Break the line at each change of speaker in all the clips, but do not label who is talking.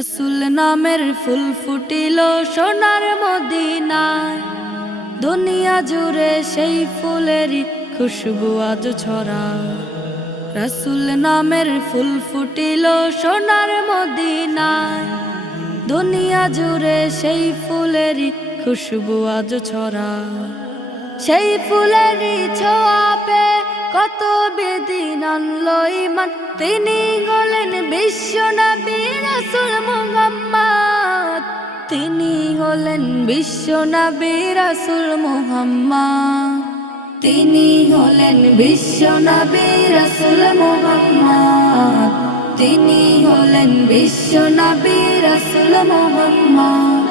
রসুল নামের ফুল ফুটিল সোনার মদিনায়। দুনিয়া জুড়ে সেই ফুলেরই খুশবু আজ ছড়া রসুল নামের ফুল ফুটিল সোনার মদিনায়। দুনিয়া জুড়ে সেই ফুলেরই খুশবু আজ ছড়া সেই ফুলেরই ছোঁয়াপে কত বেদিন আনলো ইমান, তিনি হলেন বিশ্ব নবী রাসূল মুহাম্মদ। তিনি হলেন বিশ্ব নবী রাসূল মুহাম্মদ। তিনি হলেন বিশ্ব নবী রাসূল মুহাম্মদ।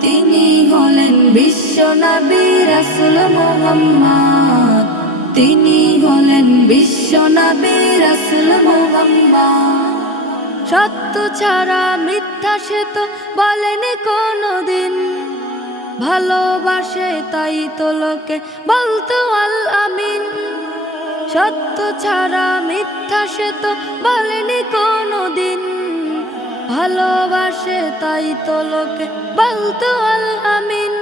তিনি হলেন বিশ্ব নবী রাসূল মুহাম্মদ। তিনি হলেন বিশ্ব নবী রাসূল মুহাম্মদ। সত্য ছাড়া মিথ্যা সে তো বলেনি কোনোদিন ভালোবাসে তাই তো লোকে বলতো আল আমিন। সত্য ছাড়া মিথ্যা সে তো বলেনি কোনোদিন। ভালোবাসে তাই তো লোকে বলতো আল আমিন।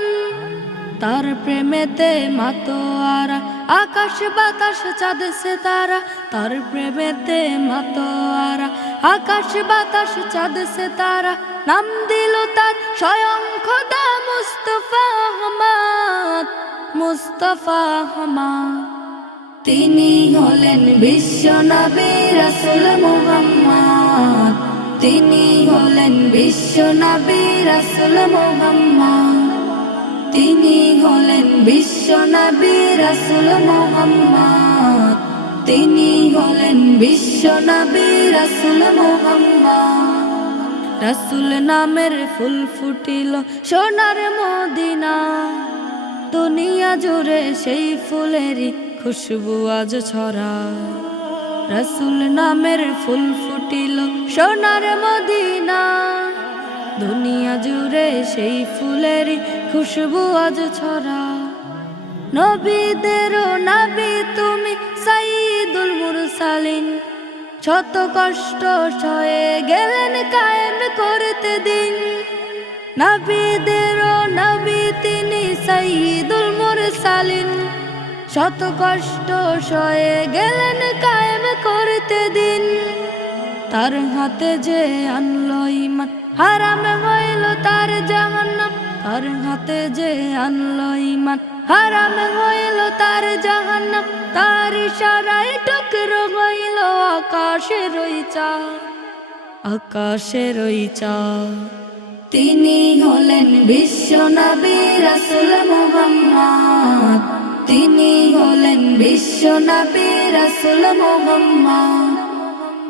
তার প্রেমেতে মাতোয়ারা, আকাশ বাতাস, চাঁদ সে তারা। তার প্রেমেতে মাতোয়ারা, আকাশ বাতাস, চাঁদ সে তারা। নাম দিল তার স্বয়ং খোদা। মুস্তফা আহমদ মুস্তফা আহমদ তিনি হলেন বিশ্ব নবী রাসূল মুহাম্মদ। তিনি হলেন বিশ্ব নবী রাসূল মুহাম্মদ। তিনি হলেন বিশ্ব নবী রাসূল মুহাম্মদ। তিনি হলেন বিশ্ব নবী রাসূল মুহাম্মদ। রাসূল নামের ফুল ফুটিল সোনার মদিনা। দুনিয়া জুড়ে সেই ফুলেরই খুশবু আজ ছড়ায়। রসুল নামের ফুল ফুটিল সোনার মদিনা। দুনিয়া জুড়ে সেই ফুলেরই খুশবু আজ ছড়া নবীদেরও নবী তুমি সাইদুল মুরসালিন। শত কষ্ট সয়ে গেলেন কায়েম করতে দিন। নবীদেরও নবী তিনি সাইদুল মুরসালিন। শত কষ্ট সয়ে গেলেন কায়েম করতে দিন। তার হাতে যে আনলো ইমান হারাম হইল তার জাহান্নাম। তার হাতে যে আনলো ইমান হারাম হইল তার জাহান্নাম। তার ইশারায় টুকরো আকাশে রইচা আকাশে রইচা তিনি হলেন বিশ্ব নবী রাসূল মুহাম্মদ। তিনি হলেন বিশ্ব নবী রাসূল মুহাম্মদ।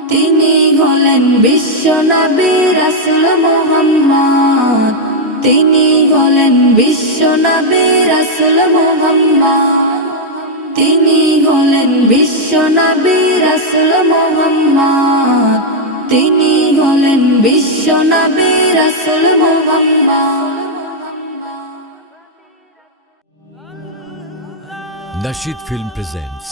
তিনি হলেন বিশ্ব নবী রাসূল মুহাম্মদ। তিনি হলেন বিশ্ব নবী রাসূল মুহাম্মদ। তিনি হলেন বিশ্ব নবী রাসুল মোহাম্মদ। তিনি হলেন বিশ্ব নবী মোহাম্মদ।
Nashid Film presents